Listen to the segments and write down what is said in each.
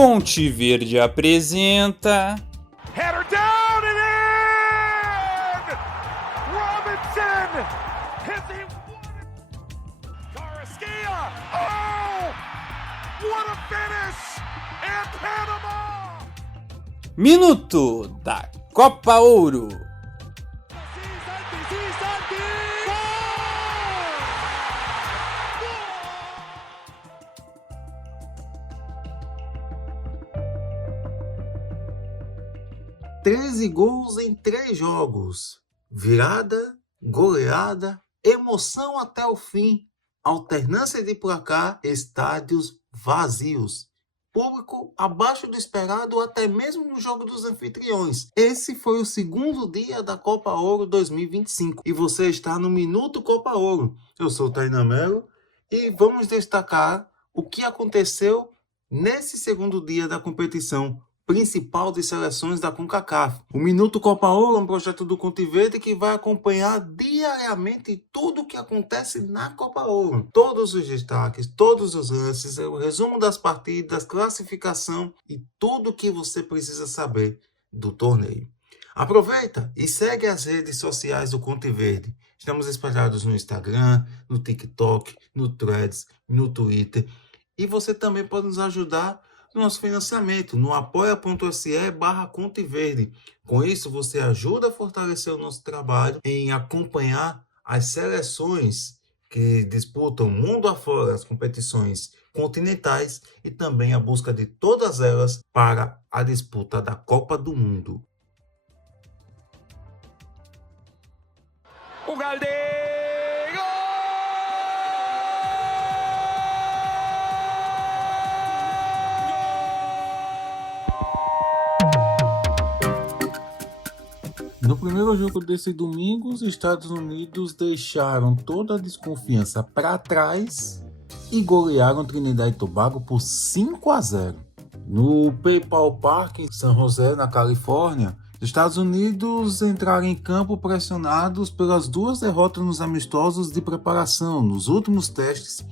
Conte Verde apresenta... Header down and in! Robinson! Has he won it? Carrasquilla! Oh! What a finish! And Panama! Minuto da Copa Ouro. Gol! 13 gols em 3 jogos. Virada, goleada, emoção até o fim. Alternância de placar, estádios vazios. Público abaixo do esperado até mesmo no jogo dos anfitriões. Esse foi o segundo dia da Copa Ouro 2025 e você está no Minuto Copa Ouro. Eu sou o Tainan Melo e vamos destacar o que aconteceu nesse segundo dia da competição principal de seleções da CONCACAF. O Minuto Copa Ouro é um projeto do Conte Verde que vai acompanhar diariamente tudo o que acontece na Copa Ouro. Todos os destaques, todos os lances, o resumo das partidas, classificação e tudo o que você precisa saber do torneio. Aproveita e segue as redes sociais do Conte Verde. Estamos espalhados no Instagram, no TikTok, no Threads, no Twitter. E você também pode nos ajudar no nosso financiamento, no apoia.se/Conte Verde. Com isso, você ajuda a fortalecer o nosso trabalho em acompanhar as seleções que disputam mundo afora as competições continentais e também a busca de todas elas para a disputa da Copa do Mundo. O Galde! No primeiro jogo desse domingo, os Estados Unidos deixaram toda a desconfiança para trás e golearam Trinidad e Tobago por 5-0. No PayPal Park em San José, na Califórnia, os Estados Unidos entraram em campo pressionados pelas 2 derrotas nos amistosos de preparação, nos últimos testes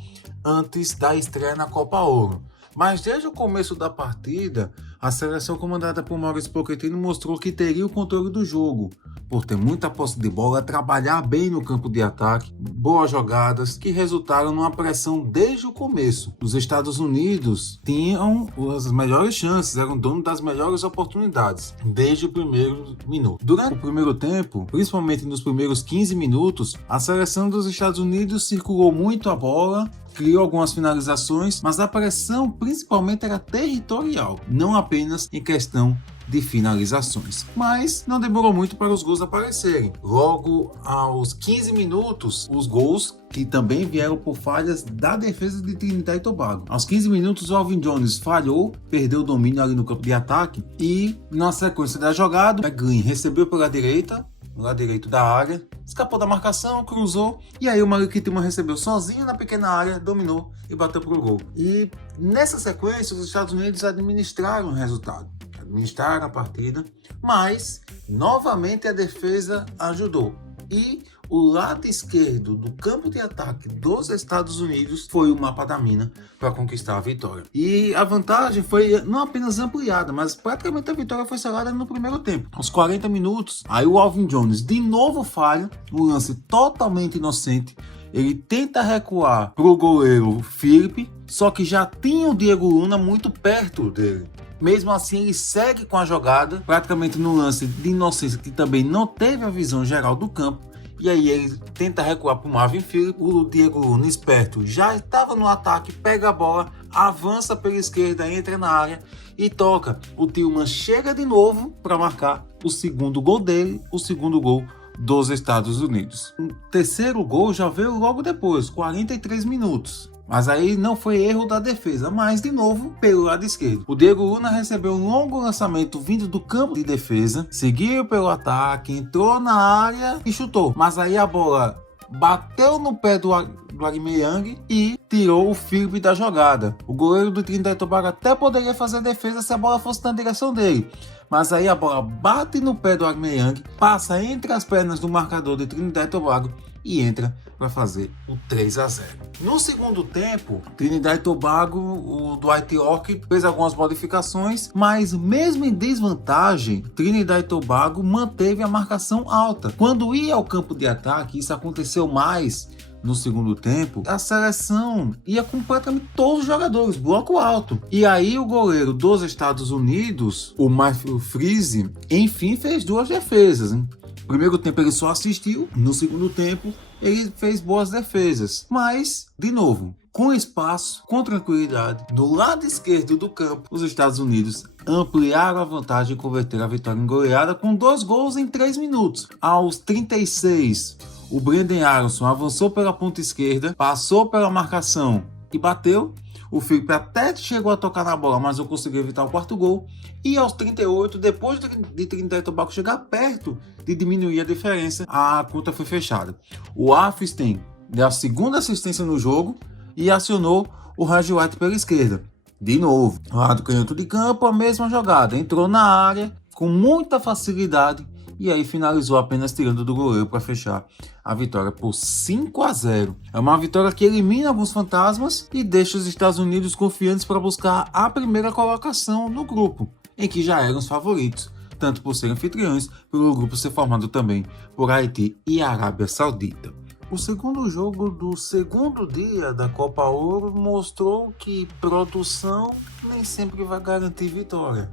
antes da estreia na Copa Ouro. Mas desde o começo da partida, a seleção comandada por Mauricio Pochettino mostrou que teria o controle do jogo, por ter muita posse de bola, trabalhar bem no campo de ataque, boas jogadas que resultaram numa pressão desde o começo. Os Estados Unidos tinham as melhores chances, eram dono das melhores oportunidades, desde o primeiro minuto. Durante o primeiro tempo, principalmente nos primeiros 15 minutos, a seleção dos Estados Unidos circulou muito a bola, criou algumas finalizações, mas a pressão principalmente era territorial, não apenas em questão de finalizações. Mas não demorou muito para os gols aparecerem. Logo aos 15 minutos, os gols que também vieram por falhas da defesa de Trinidad e Tobago. Aos 15 minutos, o Alvin Jones falhou, perdeu o domínio ali no campo de ataque e na sequência da jogada, o Green recebeu pela direita, no lado direito da área, escapou da marcação, cruzou, e aí o Malik Tillman recebeu sozinho na pequena área, dominou e bateu pro gol. E nessa sequência, os Estados Unidos administraram o resultado, administraram a partida, mas novamente a defesa ajudou. E o lado esquerdo do campo de ataque dos Estados Unidos foi o mapa da mina para conquistar a vitória. E a vantagem foi não apenas ampliada, mas praticamente a vitória foi selada no primeiro tempo. Aos 40 minutos, aí o Alvin Jones de novo falha, um lance totalmente inocente. Ele tenta recuar para o goleiro Felipe, só que já tinha o Diego Luna muito perto dele. Mesmo assim, ele segue com a jogada, praticamente no lance de inocência que também não teve a visão geral do campo. E aí ele tenta recuar para o Marvin Phillips, o Diego Luna, esperto, já estava no ataque, pega a bola, avança pela esquerda, entra na área e toca. O Tillman chega de novo para marcar o segundo gol dele, o segundo gol dos Estados Unidos. O terceiro gol já veio logo depois, 43 minutos. Mas aí não foi erro da defesa, mas de novo pelo lado esquerdo. O Diego Luna recebeu um longo lançamento vindo do campo de defesa, seguiu pelo ataque, entrou na área e chutou. Mas aí a bola bateu no pé do do Aubameyang e tirou o Philippe da jogada. O goleiro do Trinidad e Tobago até poderia fazer a defesa se a bola fosse na direção dele, mas aí a bola bate no pé do Aubameyang, passa entre as pernas do marcador de Trinidad e Tobago e entra para fazer o 3-0. No segundo tempo, Trinidad e Tobago, o Dwight Yorke fez algumas modificações, mas mesmo em desvantagem, Trinidad e Tobago manteve a marcação alta. Quando ia ao campo de ataque, isso aconteceu mais no segundo tempo, a seleção ia com praticamente todos os jogadores, bloco alto. E aí o goleiro dos Estados Unidos, o Matthew Freese, enfim fez duas defesas, hein? No primeiro tempo ele só assistiu, no segundo tempo ele fez boas defesas. Mas, de novo, com espaço, com tranquilidade, do lado esquerdo do campo, os Estados Unidos ampliaram a vantagem e converteram a vitória em goleada com 2 gols em 3 minutos. Aos 36, o Brenden Aaronson avançou pela ponta esquerda, passou pela marcação e bateu. O Philippe até chegou a tocar na bola, mas não conseguiu evitar o 4º gol. E aos 38, depois de Trinidad e Tobago chegar perto de diminuir a diferença, a conta foi fechada. O Afstein deu a segunda assistência no jogo e acionou o Reggie White pela esquerda. De novo, lado canhoto de campo, a mesma jogada. Entrou na área com muita facilidade e aí finalizou apenas tirando do goleiro para fechar a vitória por 5-0. É uma vitória que elimina alguns fantasmas e deixa os Estados Unidos confiantes para buscar a primeira colocação no grupo, em que já eram os favoritos, tanto por serem anfitriões, pelo grupo ser formado também por Haiti e Arábia Saudita. O segundo jogo do segundo dia da Copa Ouro mostrou que produção nem sempre vai garantir vitória.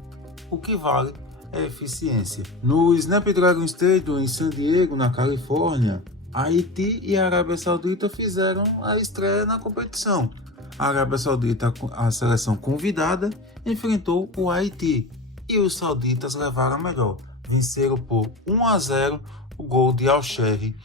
O que vale é eficiência. No Snapdragon Stadium em San Diego, na Califórnia, Haiti e a Arábia Saudita fizeram a estreia na competição. A Arábia Saudita, a seleção convidada, enfrentou o Haiti e os sauditas levaram a melhor. Venceram por 1-0 o gol de Al-Shehri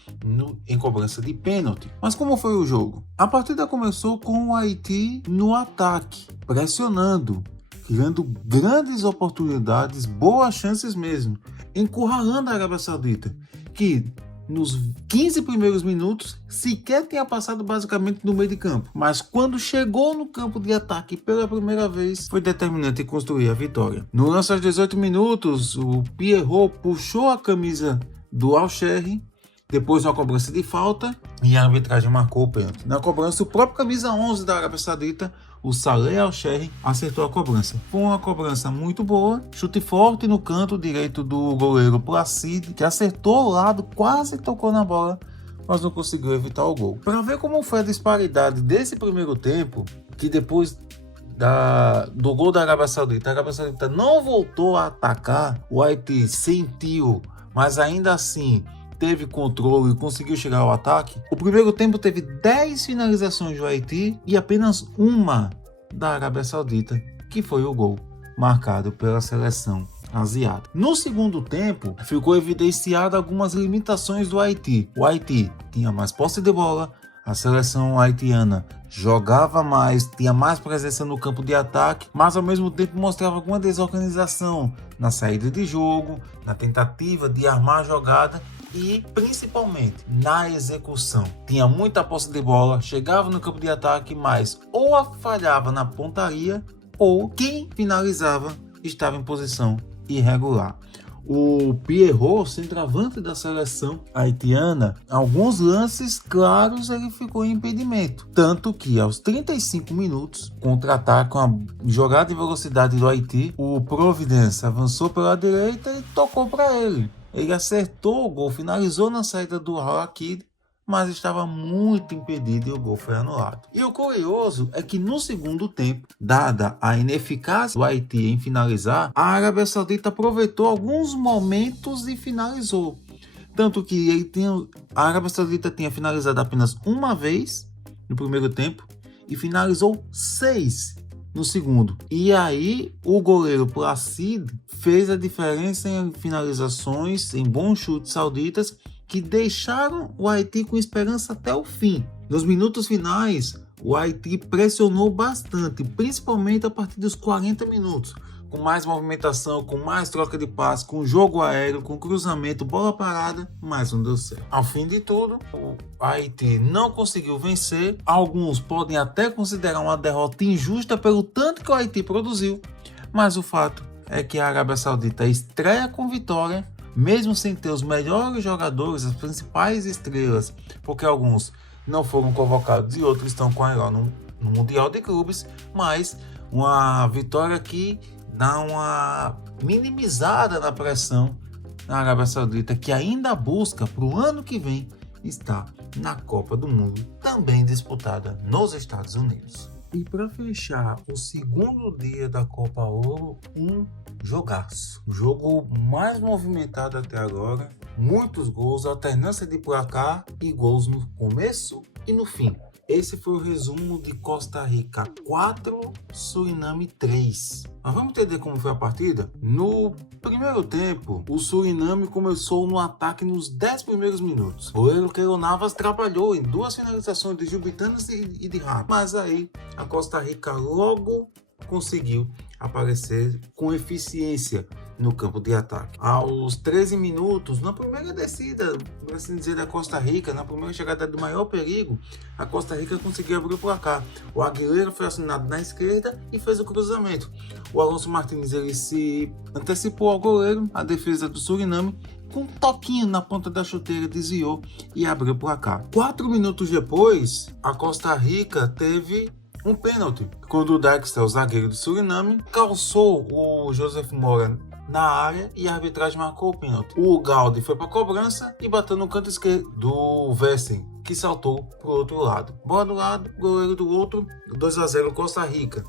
em cobrança de pênalti. Mas como foi o jogo? A partida começou com o Haiti no ataque, pressionando, criando grandes oportunidades, boas chances mesmo, encurralando a Arábia Saudita, que nos 15 primeiros minutos sequer tinha passado basicamente no meio de campo, mas quando chegou no campo de ataque pela primeira vez, foi determinante em construir a vitória. No lance aos 18 minutos, o Pierrot puxou a camisa do Al-Shehri, depois uma cobrança de falta e a arbitragem marcou o pênalti. Na cobrança, o próprio camisa 11 da Arábia Saudita, o Saleh Al-Shehri, acertou a cobrança. Foi uma cobrança muito boa, chute forte no canto direito do goleiro Placide, que acertou o lado, quase tocou na bola, mas não conseguiu evitar o gol. Para ver como foi a disparidade desse primeiro tempo, que depois do gol da Arábia Saudita, a Arábia Saudita não voltou a atacar, o Haiti sentiu, mas ainda assim teve controle e conseguiu chegar ao ataque. O primeiro tempo teve 10 finalizações do Haiti e apenas uma da Arábia Saudita, que foi o gol marcado pela seleção asiática. No segundo tempo, ficou evidenciado algumas limitações do Haiti. O Haiti tinha mais posse de bola, a seleção haitiana jogava mais, tinha mais presença no campo de ataque, mas ao mesmo tempo mostrava alguma desorganização na saída de jogo, na tentativa de armar a jogada e principalmente na execução. Tinha muita posse de bola, chegava no campo de ataque, mas ou falhava na pontaria ou quem finalizava estava em posição irregular. O Pierrot, centroavante da seleção haitiana, alguns lances claros ele ficou em impedimento. Tanto que aos 35 minutos, contra-ataque com a jogada de velocidade do Haiti, o Providence avançou pela direita e tocou para ele. Ele acertou o gol, finalizou na saída do Al-Akid, mas estava muito impedido e o gol foi anulado. E o curioso é que no segundo tempo, dada a ineficácia do Haiti em finalizar, a Arábia Saudita aproveitou alguns momentos e finalizou. Tanto que a Arábia Saudita tinha finalizado apenas uma vez no primeiro tempo e finalizou 6 no segundo. E aí o goleiro Placide fez a diferença em finalizações, em bons chutes sauditas, que deixaram o Haiti com esperança até o fim. Nos minutos finais, o Haiti pressionou bastante, principalmente a partir dos 40 minutos, com mais movimentação, com mais troca de passe, com jogo aéreo, com cruzamento, bola parada, mas não deu certo. Ao fim de tudo, o Haiti não conseguiu vencer. Alguns podem até considerar uma derrota injusta pelo tanto que o Haiti produziu, mas o fato é que a Arábia Saudita estreia com vitória, mesmo sem ter os melhores jogadores, as principais estrelas, porque alguns não foram convocados e outros estão com a Iran no Mundial de Clubes, mas uma vitória que dá uma minimizada na pressão na Arábia Saudita, que ainda busca para o ano que vem estar na Copa do Mundo, também disputada nos Estados Unidos. E para fechar o segundo dia da Copa Ouro, um jogaço. O jogo mais movimentado até agora, muitos gols, alternância de placar e gols no começo e no fim. Esse foi o resumo de Costa Rica 4, Suriname 3. Mas vamos entender como foi a partida? No primeiro tempo, o Suriname começou no ataque nos 10 primeiros minutos. O goleiro Keylor Navas trabalhou em 2 finalizações de Gil Bitanas e de Rato. Mas aí, a Costa Rica logo conseguiu aparecer com eficiência no campo de ataque. Aos 13 minutos, na primeira descida, por assim dizer, da Costa Rica, na primeira chegada do maior perigo, a Costa Rica conseguiu abrir o placar. O Aguilera foi acionado na esquerda e fez o cruzamento. O Alonso Martins ele se antecipou ao goleiro, a defesa do Suriname, com um toquinho na ponta da chuteira, desviou e abriu o placar. 4 minutos depois, a Costa Rica teve um pênalti, quando o Dexter, o zagueiro do Suriname, calçou o Joseph Mora na área e a arbitragem marcou o pênalti. O Gaudi foi para a cobrança e bateu no canto esquerdo do Vessen, que saltou para o outro lado. Bola do lado, goleiro do outro, 2-0 Costa Rica.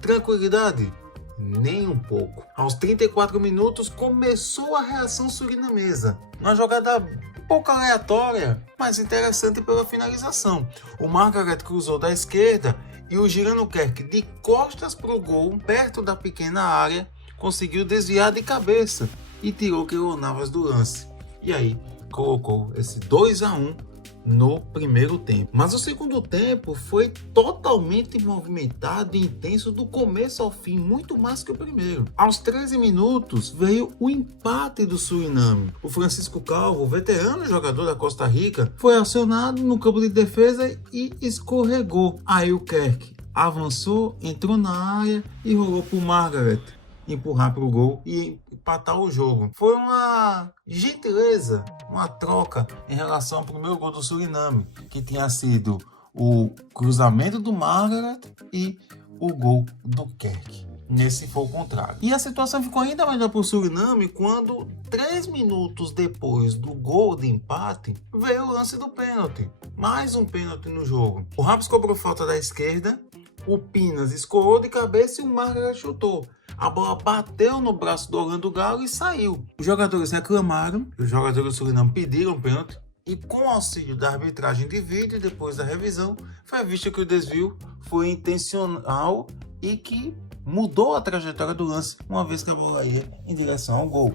Tranquilidade? Nem um pouco. Aos 34 minutos começou a reação surinamesa. Uma jogada um pouco aleatória, mas interessante pela finalização. O Margaret cruzou da esquerda e o Girano Kerk, de costas para o gol, perto da pequena área, conseguiu desviar de cabeça e tirou Keylor Navas do lance. E aí colocou esse 2-1 no primeiro tempo. Mas o segundo tempo foi totalmente movimentado e intenso do começo ao fim, muito mais que o primeiro. Aos 13 minutos veio o empate do Suriname. O Francisco Calvo, veterano jogador da Costa Rica, foi acionado no campo de defesa e escorregou. Aí o Kerk avançou, entrou na área e rolou para o Margaret empurrar para o gol e empatar o jogo. Foi uma gentileza, uma troca em relação ao primeiro gol do Suriname, que tinha sido o cruzamento do Margaret e o gol do Kerk. Nesse foi o contrário. E a situação ficou ainda melhor para o Suriname quando, 3 minutos depois do gol de empate, veio o lance do pênalti. Mais um pênalti no jogo. O Raps cobrou falta da esquerda, o Pinas escorou de cabeça e o Margaret chutou. A bola bateu no braço do Orlando Galo e saiu. Os jogadores reclamaram, os jogadores do Suriname pediram pênalti e, com o auxílio da arbitragem de vídeo, depois da revisão, foi visto que o desvio foi intencional e que mudou a trajetória do lance, uma vez que a bola ia em direção ao gol.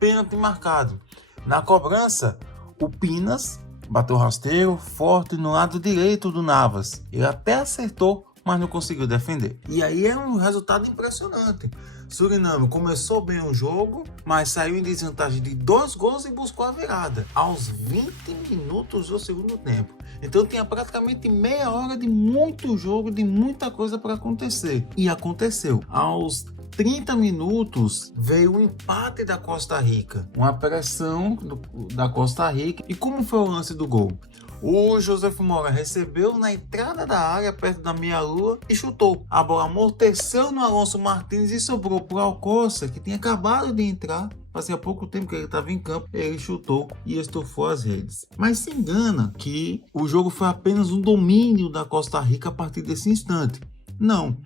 Pênalti marcado. Na cobrança, o Pinas bateu rasteiro forte no lado direito do Navas. Ele até acertou, mas não conseguiu defender. E aí é um resultado impressionante. Suriname começou bem o jogo, mas saiu em desvantagem de 2 gols e buscou a virada aos 20 minutos do segundo tempo. Então tinha praticamente meia hora de muito jogo, de muita coisa para acontecer. E aconteceu. Aos 30 minutos veio o empate da Costa Rica. Uma pressão da Costa Rica. E como foi o lance do gol? O Joseph Mora recebeu na entrada da área, perto da meia-lua, e chutou. A bola amorteceu no Alonso Martins e sobrou para o Alcoça, que tinha acabado de entrar. Fazia pouco tempo que ele estava em campo, ele chutou e estufou as redes. Mas se engana que o jogo foi apenas um domínio da Costa Rica a partir desse instante. Não.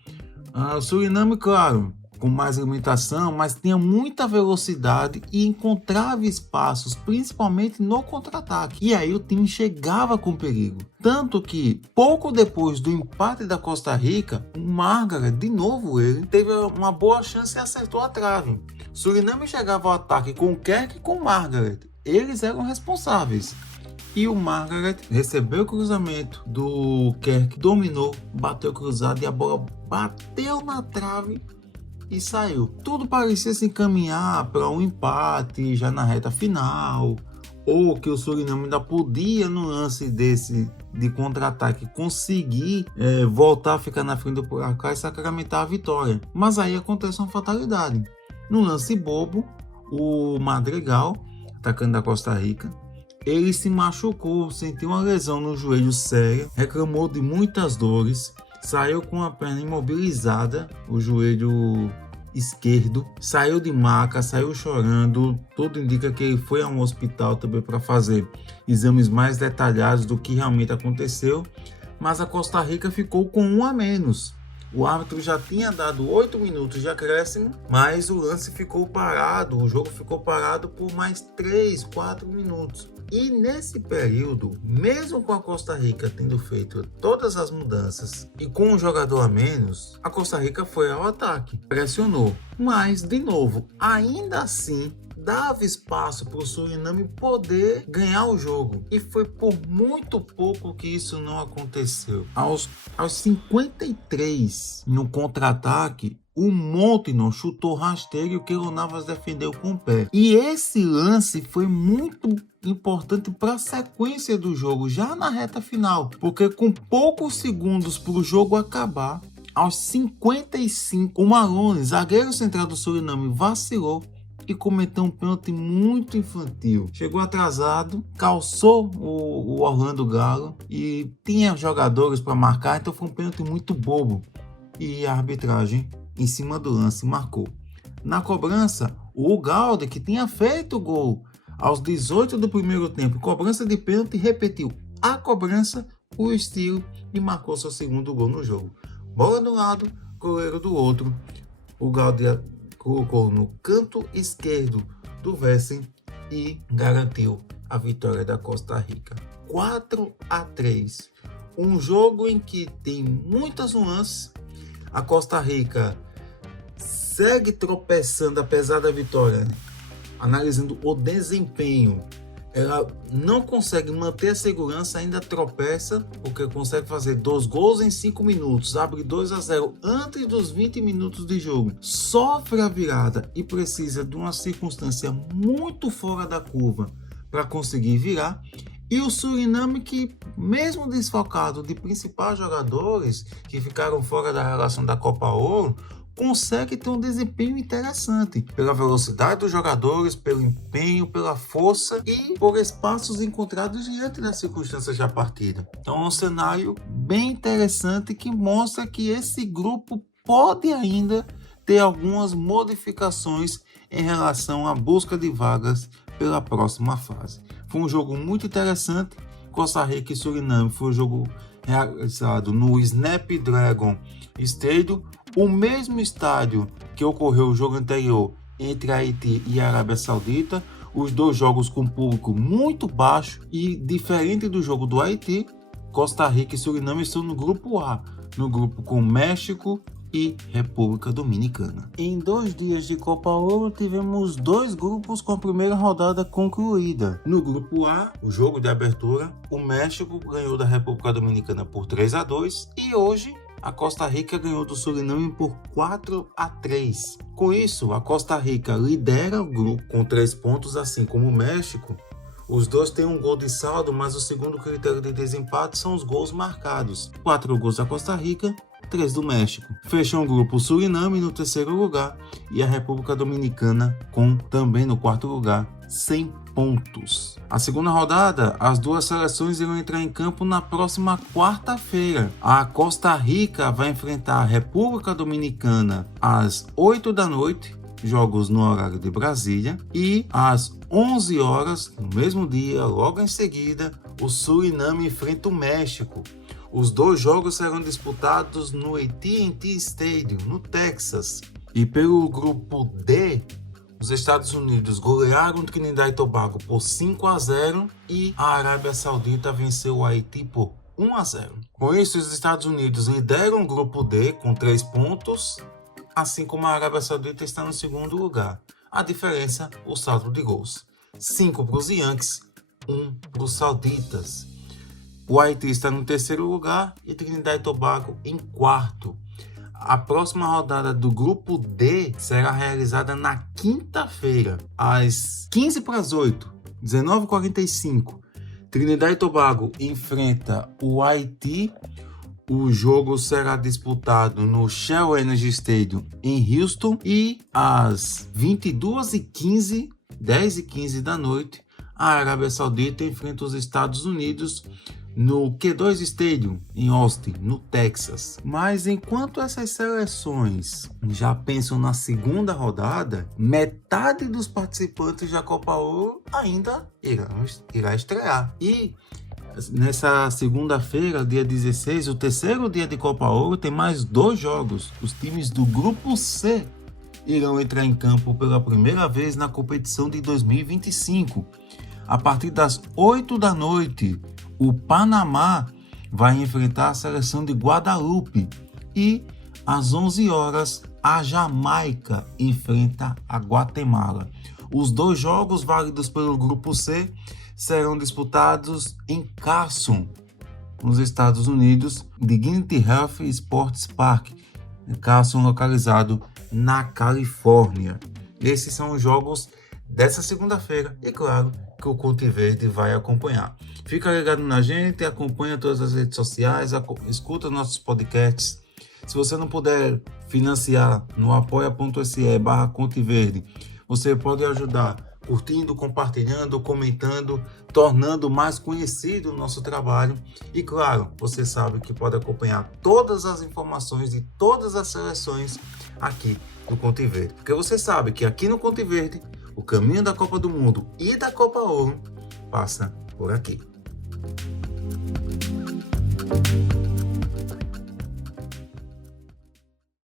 O Suriname, claro, com mais limitação, mas tinha muita velocidade e encontrava espaços, principalmente no contra-ataque. E aí o time chegava com perigo. Tanto que, pouco depois do empate da Costa Rica, o Margaret, de novo ele, teve uma boa chance e acertou a trave. Suriname chegava ao ataque com o Kerk e com o Margaret. Eles eram responsáveis. E o Margaret recebeu o cruzamento do Kerk, dominou, bateu cruzado e a bola bateu na trave e saiu. Tudo parecia se encaminhar para um empate já na reta final, ou que o Suriname ainda podia, no lance desse de contra-ataque, conseguir voltar a ficar na frente do placar e sacramentar a vitória. Mas aí acontece uma fatalidade. No lance bobo, o Madrigal, atacante da Costa Rica, ele se machucou, sentiu uma lesão no joelho séria, reclamou de muitas dores, saiu com a perna imobilizada, o joelho esquerdo, saiu de maca, saiu chorando. Tudo indica que ele foi a um hospital também para fazer exames mais detalhados do que realmente aconteceu, mas a Costa Rica ficou com 1 a menos. O árbitro já tinha dado 8 minutos de acréscimo, mas o lance ficou parado, o jogo ficou parado por mais 3, 4 minutos. E nesse período, mesmo com a Costa Rica tendo feito todas as mudanças e com um jogador a menos, a Costa Rica foi ao ataque, pressionou. Mas, de novo, ainda assim, dava espaço para o Suriname poder ganhar o jogo. E foi por muito pouco que isso não aconteceu. Aos 53, no contra-ataque, o Montenegro chutou rasteiro e o Keylor Navas defendeu com o pé. E esse lance foi muito importante para a sequência do jogo, já na reta final. Porque com poucos segundos para o jogo acabar, aos 55, o Malone, zagueiro central do Suriname, vacilou e cometeu um pênalti muito infantil. Chegou atrasado, calçou o Orlando Galo e tinha jogadores para marcar, então foi um pênalti muito bobo. E a arbitragem, em cima do lance, marcou. Na cobrança, o Ugalde, que tinha feito o gol aos 18 do primeiro tempo, cobrança de pênalti, repetiu a cobrança, o estilo e marcou seu segundo gol no jogo. Bola de um lado, goleiro do outro. O Ugalde colocou no canto esquerdo do Vessen e garantiu a vitória da Costa Rica. 4 a 3. Um jogo em que tem muitas nuances. A Costa Rica segue tropeçando apesar da vitória, né? Analisando o desempenho, ela não consegue manter a segurança, ainda tropeça, porque consegue fazer 2 gols em 5 minutos, abre 2 a 0 antes dos 20 minutos de jogo, sofre a virada e precisa de uma circunstância muito fora da curva para conseguir virar. E o Suriname, que mesmo desfalcado de principais jogadores que ficaram fora da relação da Copa Ouro, consegue ter um desempenho interessante pela velocidade dos jogadores, pelo empenho, pela força e por espaços encontrados diante das circunstâncias da partida. Então é um cenário bem interessante que mostra que esse grupo pode ainda ter algumas modificações em relação à busca de vagas pela próxima fase. Foi um jogo muito interessante. Costa Rica e Suriname foi um jogo realizado no Snapdragon Stadium, o mesmo estádio que ocorreu o jogo anterior entre Haiti e Arábia Saudita. Os dois jogos com público muito baixo e diferente do jogo do Haiti, Costa Rica e Suriname estão no grupo A, no grupo com México e República Dominicana. Em 2 dias de Copa Ouro, tivemos 2 grupos com a primeira rodada concluída. No grupo A, o jogo de abertura, o México ganhou da República Dominicana por 3 a 2 e hoje a Costa Rica ganhou do Suriname por 4 a 3. Com isso, a Costa Rica lidera o grupo com 3 pontos, assim como o México. Os dois têm um gol de saldo, mas o segundo critério de desempate são os gols marcados. 4 gols da Costa Rica, 3 do México. Fecham o grupo Suriname no 3º lugar e a República Dominicana também no 4º lugar, 100 pontos. A segunda rodada, as duas seleções irão entrar em campo na próxima quarta-feira. A Costa Rica vai enfrentar a República Dominicana às 8 da noite, jogos no horário de Brasília, e às 11 horas, no mesmo dia, logo em seguida, o Suriname enfrenta o México. Os 2 jogos serão disputados no AT&T Stadium, no Texas. E pelo grupo D, os Estados Unidos golearam Trinidad e Tobago por 5 a 0 e a Arábia Saudita venceu o Haiti por 1 a 0. Com isso, os Estados Unidos lideram o grupo D com 3 pontos, assim como a Arábia Saudita está no segundo lugar. A diferença, o saldo de gols. 5 para os Yankees, 1 para os Sauditas. O Haiti está no 3º lugar e Trinidad e Tobago em 4º. A próxima rodada do grupo D será realizada na quinta-feira, às 7:45, 19h45. Trinidad e Tobago enfrenta o Haiti. O jogo será disputado no Shell Energy Stadium em Houston e às 22h15, 10h15 da noite, a Arábia Saudita enfrenta os Estados Unidos no Q2 Stadium em Austin, no Texas. Mas enquanto essas seleções já pensam na segunda rodada, metade dos participantes da Copa Ouro ainda irá estrear. E nessa segunda-feira, dia 16, o terceiro dia de Copa Ouro, tem mais 2 jogos. Os times do Grupo C irão entrar em campo pela primeira vez na competição de 2025. A partir das 8 da noite, o Panamá vai enfrentar a seleção de Guadalupe e às 11 horas a Jamaica enfrenta a Guatemala. Os 2 jogos válidos pelo Grupo C serão disputados em Carson, nos Estados Unidos, Dignity Health Sports Park, Carson localizado na Califórnia. Esses são os jogos dessa segunda-feira e claro que o Conte Verde vai acompanhar. Fica ligado na gente, acompanha todas as redes sociais, escuta nossos podcasts. Se você não puder financiar no apoia.se/Conte Verde, você pode ajudar curtindo, compartilhando, comentando, tornando mais conhecido o nosso trabalho. E claro, você sabe que pode acompanhar todas as informações de todas as seleções aqui no Conte Verde. Porque você sabe que aqui no Conte Verde, o caminho da Copa do Mundo e da Copa Ouro passa por aqui.